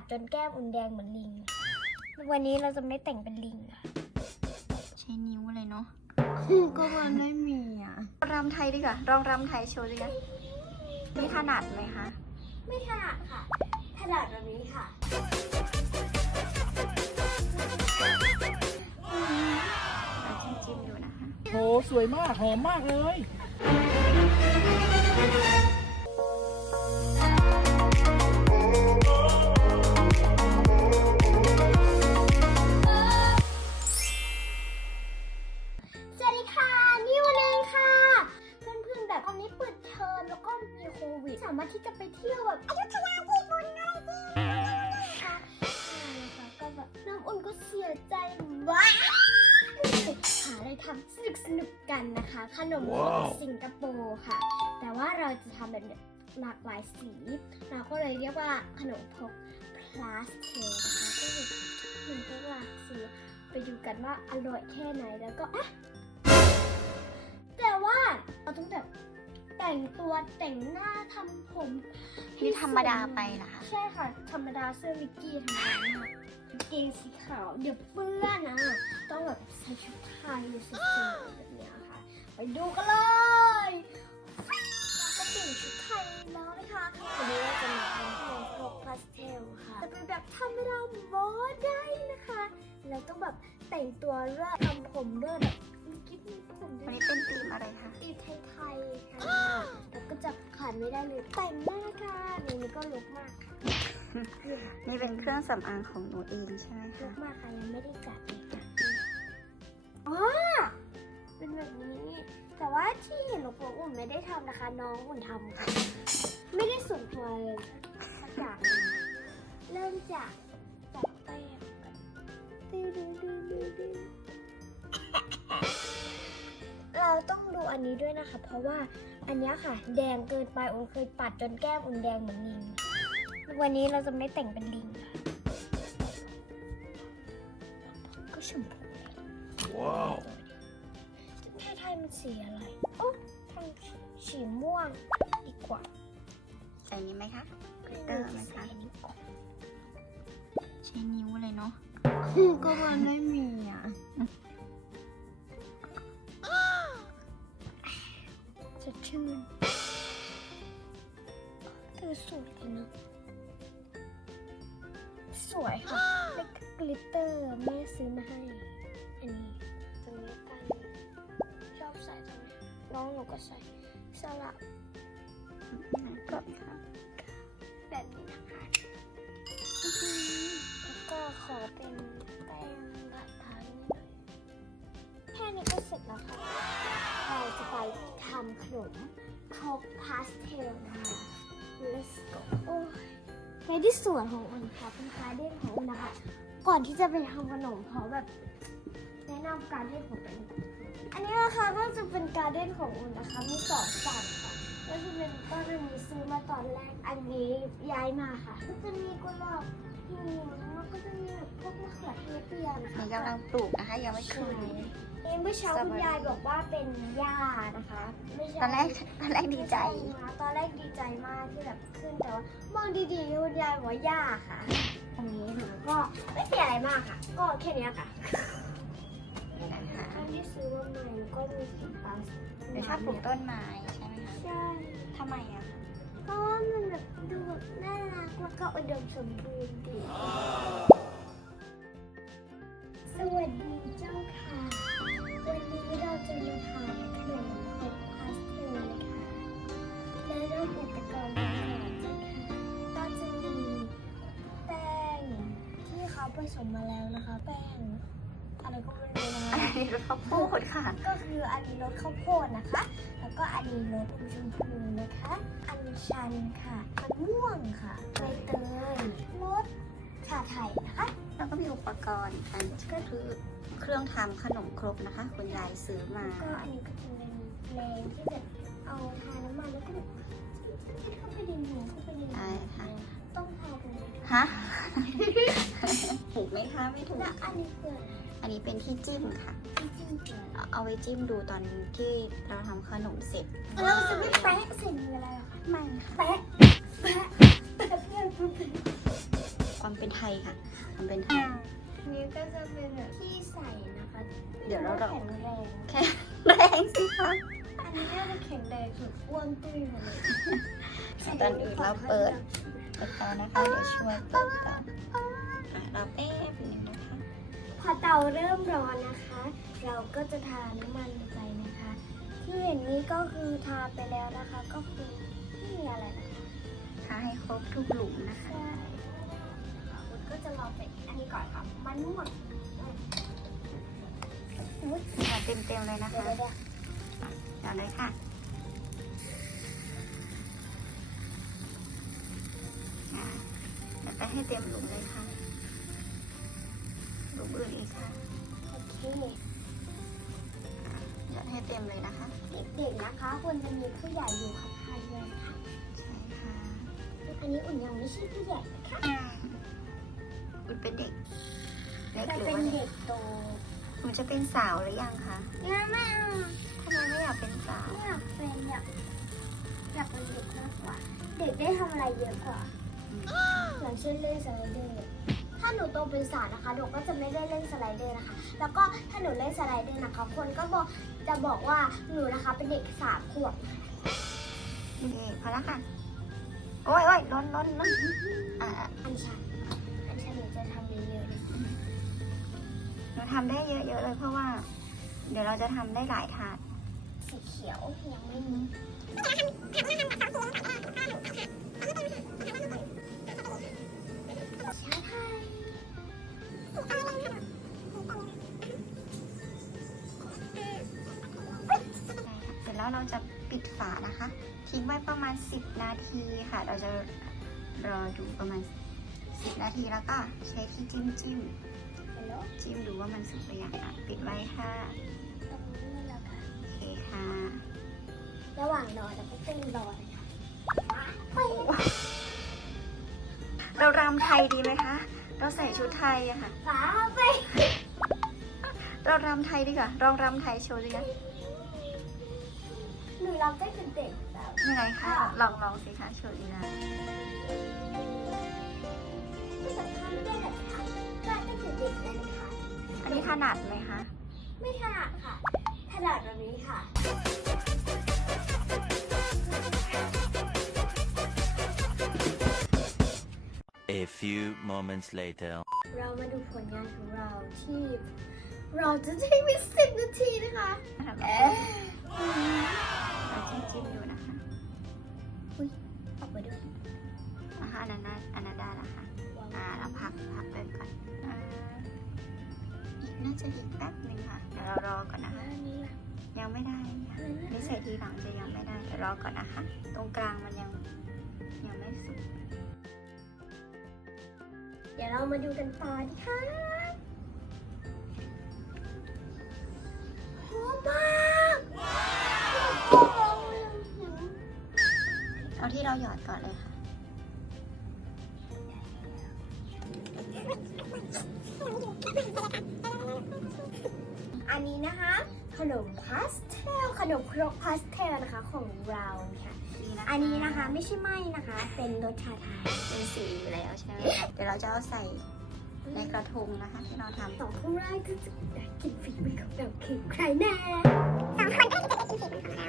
ดจนแก้มอุ่นแดงเหมือนลิง วันนี้เราจะไม่แต่งเป็นลิงอะใช้นิ้วเลยเนาะก็มันไม่มีอะรำไทยดีกว่าลองรำไทยโชว์ดีกว่านี่ถนัดไหมคะ ไม่ถนัดค่ะ ถนัดแบบนี้ค่ะเราจิ้มจิ้มๆดูนะคะโหสวยมาก หอมมากเลยามารถที่จะไปเที่ยวแบบอยุธยาญี่ปุ่นอะไรจริงนะคะใช่ค่ะก็แบบน้ำอุ่นก็เสียใจว้าวหาอะไรทำสนุกสนุกๆกันนะคะ ขนมว้าวสิงคโปร์ค่ะ แต่ว่าเราจะทำแบบเนี้ยหลากหลายสี เราก็เลยเรียกว่าขนมพกพลาสเทลนะคะก็คือมันก็หลากสีไปดูกันว่าอร่อยแค่ไหนแล้วก็อะแต่ว่าเราต้องแบบ แต่งตัวแต่งหน้าทำผมให้นี่ธรรมดาไปเหรอคะ ใช่ค่ะ ธรรมดาเสื้อมิกกี้ธรรมดามากกางเกงสีขาวเดี๋ยวเปื้อนนะต้องแบบใส่ชุดไทยสวยๆแบบเนี้ยค่ะ ไปดูกันเลยเราก็เปลี่ยนชุดไทยแล้วนะคะวันนี้เราจะมาทำเป็นโครพาสเทลค่ะจะเป็นแบบธรรมดาโมได้นะคะ เราต้องแบบแต่งตัวด้วยทำผมด้วยแบบมีกิ๊บมีผมด้ วัวนยนี้เป็นธีมอะไรคะตีไทยๆค่ะแล้วก็จะขาดไม่ได้เลยแต่งหน้าค่ะในนี้ก็ลุกมากค่ะนี่เป็นเครื่องสำอางของหนูเองใช่ไหมลุคะกมากค่ะยังไม่ได้จัดเลยค่ะอ๋อเป็นแบบนี้ แต่ว่าที่เห็นหนูบอกอุ่นไม่ได้ทำนะคะ น้องอุ่นทำค่ะ ไม่ได้ส่วนตัวเลยสักอย่างหนึ่งเริ่มจากจับแป้งก่อนดื้อดื้อดื้อดื้อดื้อ เราต้องดูอันนี้ด้วยนะคะ เพราะว่าอันเนี้ยค่ะ แดงเกินไปอุ่นเคยปัดจนแก้มอุ่นแดงเหมือนลิง วันนี้เราจะไม่แต่งเป็นลิงค่ะก็ชมพูว้าวไทยไทยมันสีอะไรโอ้ทำสีม่วงดีกว่าใส่นี้ไหมคะกลิตเตอร์ไหมคะอันนี้ก่อนใช้นิ้วเลยเนาะก็มันไม่มี ชื่นเธอสวยเลยนะ สวยค่ะแล้วก็กลิตเตอร์แม่ซื้อมาให้ อันนี้ตรงนี้กันชอบใส่ตรงนี้น้องหนูก็ใส่สลับก็ค่ะแบบนี้นะคะแล้วก็ขอเป็นแป้งผัดไทยนิดหน่อยแค่นี้ก็เสร็จแล้วค่ะเราจะไป ทำขนมครกพาสเทลนะคะ let's go โอ้ยในที่สวนของอุ่นค่ะเป็นการเด้นของอุ่นนะคะ ก่อนที่จะไปทำขนมเพราะแบบแนะนำการเด้นของตัวเองอันนี้นะคะก็จะเป็นการเด้นของอุ่นนะคะมีสองฝั่งค่ะก็จะเป็นต้นอันนี้ซื้อมาตอนแรกอันนี้ย้ายมาค่ะ ก็จะมีกุหลาบ หิมแล้วก็จะมีแบบพวกมะเขือเทศเปียนะคะนี่กำลังปลูกนะคะ ยังไม่ขึ้นเอ็มเมื่อเช้าคุณยายบอกว่าเป็นหญ้านะคะไม่ใช่ตอนแรกตอนแรกดีใจ ไม่ช่นะคะตอนแรกดีใจมากที่แบบขึ้นแต่ว่ามองดีๆคุณยายบอกว่าหญ้าค่ะ ตรงนี้ค่ะก็ไม่มีอะไรมากค่ะ ก็แค่เนี้ยค่ะนี่นะคะอันที่ซื้อมาใหม่ก็มีสีฟ้าเดี๋ยวชอบปลูกต้นไม้ใช่ไหมคะใช่ ทำไมอะคะเพ ราะว่ามันแบบดูแบบน่ารักแล้วก็อุดมสมบูรณ์ดี สวัสดีเจ้าค่ะ วันนี้เราจะมาทานขนมครกพาสเทลนะคะและเริ่มอุปกรณ์กันก่อนเจ้าค่ะก็จะมีแป้งที่เขาผสมมาแล้วนะคะ แป้งอะไรก็ไม่รู้นะคะอันนี้รถข้าวโพดค่ะ ก็คืออันนี้รสข้าวโพดนะคะ แล้วก็อันนี้รสอมชมพูนะคะอัน ชันค่ะมันม่วงค่ะใบเตยรสชาไทยนะคะแล้วก็มีอุปกรณ์อันก็คือเครื่องทำขนมครกนะคะ คุณยายซื้อมาก็อันนี้ก็จะเป็นแรงที่แบบเอาทาน้ำมันแล้วก็แบบเข้าไปในหมูเข้าไปในหมูใช่ค่ะต้องทาตรงนี้ฮะ ถูกไหมคะไม่ถูก แล้วอันนี้คืออันนี้เป็นที่จิ้มค่ะที่จิ้มเกลือเอาเอาไว้จิ้มดูตอนที่เราทำขนมเสร็จเราจะไม่แปะเสร็จมืออะไรหรอคะไม่ค่ะ แปะแปะแปะเพื่อนเพื่อนความเป็นไทยค่ะ ความเป็นไทยอันนี้ก็จะเป็นแบบที่ใส่นะคะเดี๋ยวเราเราแข็งแรงแค่แรงสิคะ อันนี้น่าจะแข็งแรงสุดอ้วนตุ้ยมาเลยตอนอื่นเราเปิด เปิดเตานะคะ เดี๋ยวช่วยเปิดเตา อะเราแป๊บนึงนะคะ พอเตาเริ่มร้อนนะคะ เราก็จะทาน้ำมันลงไปนะคะ ที่เห็นนี้ก็คือทาไปแล้วนะคะ ก็คือไม่มีอะไรนะคะทาให้ครบทุกหลุมนะคะใช่คุณก็จะรอเป็นอันนี้ก่อนค่ะมันหมดทาเต็มๆเลยนะเดี๋ยวคะเดี๋ยวเดี๋ยวเลยค่ะอะเดี๋ยวไปให้เต็มหลุมเลยค่ะหลุม อื่นอีกค่ะ โอเคหยอดให้เต็มเลยนะคะ เด็กๆนะคะควรจะมีผู้ใหญ่อยู่ข้างๆด้วยนะคะใช่ค่ะ อันนี้อุ่นยังไม่ใช่ผู้ใหญ่นะคะอุ่นเป็นเด็กเล็กแต่หรือเป็นว่าเด็เด็กกโตอุ่นจะเป็นสาวหรือยังคะยังไม่เอาทำไมไม่อยากเป็นสาว ไม่อยากเป็นอยากอยากเป็นเด็กมากกว่า เด็กได้ทำอะไรเยอะกว่า อย่างเช่นเล่นสไลเดอร์ถ้า หนูโตเป็นสาวนะคะหนูก็จะไม่ได้เล่นสไลเดอร์นะคะ แล้วก็ถ้าหนูเล่นสไลเดอร์นะคะ คนก็บอกจะบอกว่าหนูนะคะเป็นเด็กสามขวบโอเคพอแล้วค่ะ โอ้ยโอ้ยร้อนร้อนร้อนอะอะอันชันอันชันหนูจะทำเยอะๆเลยหนูทำได้เยอะๆเลยเพราะว่า เดี๋ยวเราจะทำได้หลายถาดสีเขียวยังไม่มี เสร็จแล้วเราจะปิดฝานะคะ ทิ้งไว้ประมาณ 10 นาทีค่ะ เราจะรอดูประมาณ 10 นาทีแล้วก็ใช้ที่จิ้มจิ้มเห็นแล้วจิ้มดูว่ามันสุกหรือยังอะปิดไว้ค่ะตรงนี้นั่นแหละค่ะโอเคค่ะ ระหว่างรอเราก็เต้นรอเลยค่ะไปเรารำไทยดีไหมคะ เราใส่ชุดไทยอะค่ะฟ้าไปเรารำไทยดีกว่าลองรำไทยโชว์ดิคะ หนูรับได้เป็นเด็กแล้ว ยังไงคะ ลองลองสิคะโชว์ดีนะที่สำคัญไม่ได้แบบทำก็ได้เป็นเด็กเลยค่ะ อันนี้ถนัดไหมคะ ไม่ถนัดค่ะ ถนัดแบบนี้ค่ะ A few moments later. เรามาดูผลงานของเราที่เราจะใช้ไปสิบนาทีนะคะ เอ๊ะเรา จิ้มจิ้มดูนะคะออกมาด้วยนะคะอันนั้นน่าอันนั้นได้แล้วค่ะ อ่าเราพักพักไปก่อนอ่าอีกน่าจะอีกแป๊บหนึ่งค่ะ เดี๋ยวเรารอก่อนนะคะอันนี้ล่ะยังไม่ได้ค่ะอันนี้นี่ใส่ทีหลังจะยังไม่ได้ เดี๋ยวรอก่อนนะคะ ตรงกลางมันยังยังไม่สุกเดี๋ยวเรามาดูกันต่อดีค่ะ อันนี้นะคะ ขนมพาสเทลขนมครกพาสเทลนะคะของเราค่ะ อันนี้นะคะไม่ใช่ไหมนะคะ เป็นรสชาไทยเป็นสีอยู่แล้วใช่ไหมคะเดี๋ยวเราจะเอาใส่ในกระทงนะคะ ที่เราทำสองคนแรกก็จะได้กินฝีมือของเราคือใครแน่สองคนแรกจะได้กินฝีมือของเรา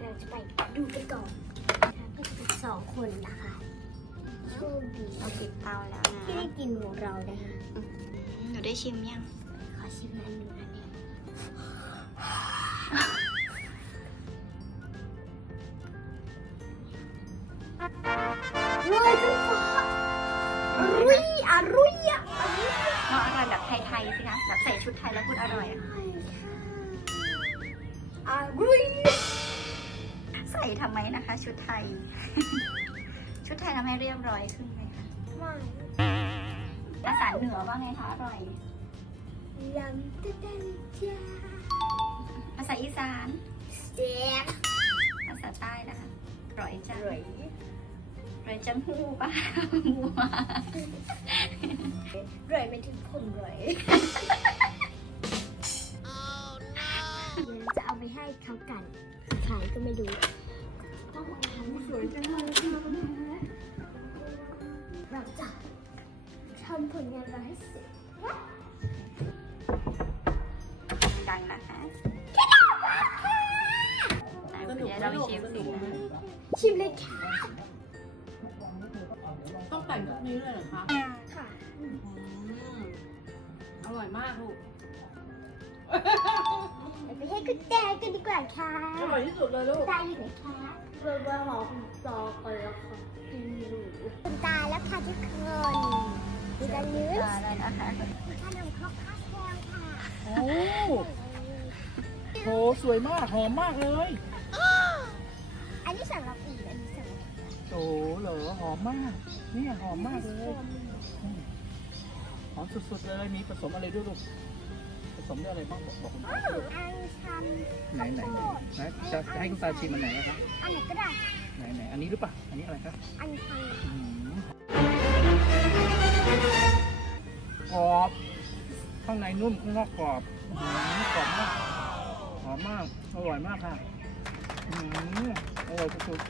เราจะไปดูกันก่อนนะคะก็จะเป็นสองคนนะคะโชคดี เราปิดเตาแล้วนะที่ได้กินของเรานะคะหนูได้ชิมยัง ขอชิมอันหนึ่งอันนี้ลอยขึ้นฟ้าอรุยอรุยอะอรุยน้องอร่อยแบบไทยๆสิคะแบบใส่ชุดไทยแล้วพูดอร่อยอะอรุยใส่ทำไมนะคะ ชุดไทย ชุดไทยทำให้เรียบร้อยขึ้นไหมคะไม่ภาษาเหนือว่าไงคะอร่อยลำเต้นจ้าภาษาอีสานเจ็บภาษาใต้นะคะอร่อยจังรวยอร่อยจังหูป้าหัวรวยไปถึงผมรวยเดี๋ยวจะเอาไปให้เขากันใครก็ไม่รู้ห้องทำสวยจังเลย เราจะทำผลงานเราให้เสร็จดังนะคะเดี๋ยวเราชิมสินะชิมเลยค่ะ ต้องแต่งแบบนี้เลยเหรอคะ ค่ะอืมอร่อยมากลูก เดี๋ยวไปให้คุณแจกันดีกว่าค่ะอร่อยที่สุดเลยลูกตาอยู่ไหนคะเบอร์เบอร์หอมรอก่อนแล้วค่ะพี่ลูกคุณตาแล้วค่ะทุกคนดูดันยืนอ่าได้นะคะขนมครกพาสเทลค่ะโอ้โหสวยมากหอมมากเลย อันนี้สำหรับอีกอันนี้สำหรับโอ้เหรอหอมมากเนี่ยหอมมากเลยอืมหอมสุดๆเลยมีผสมอะไรด้วยลูกผ สมด้วยอะไรบ้างบอกบอกคุณตาสิลูกอันชันไหนไหนไหนไหนจะจะให้คุณตาชิมอันไหนนะครับอันไหนก็ได้ไหนไหนอันนี้หรือเปล่าอันนี้อะไรครับอันชันอืมกรอบข้างในนุ่มข้างนอกกรอบอื้อหือกรอบมากหอมมากอร่อยมากค่ะอืมอร่อยสุดๆ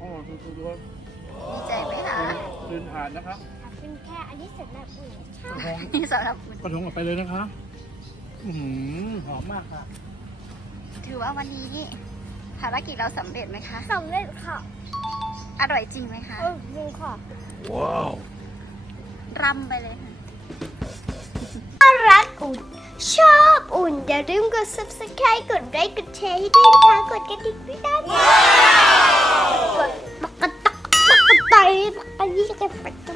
อร่อยสุดๆเลยดีใจไหมคะคืนผ่านนะครับ เป็นแค่อันนี้สำหรับอีกกระทงนี่สำหรับคุณกระทงออกไปเลยนะคะ อือหือหอมมากค่ะ ถือว่าวันนี้นี่ภารกิจเราสำเร็จไหมคะ สำเร็จค่ะอร่อยจริงไหมคะเออจริงค่ะ ว้าวรำไปเลยค่ะรักอุ่น ชอบอุ่น อย่าลืมกด subscribe กดไลค์กดแชร์ให้ด้วยนะคะกดกระดิ่งด้วยนะกดปักกระตักปักกระไตปักกระยิ่งกระปักกระ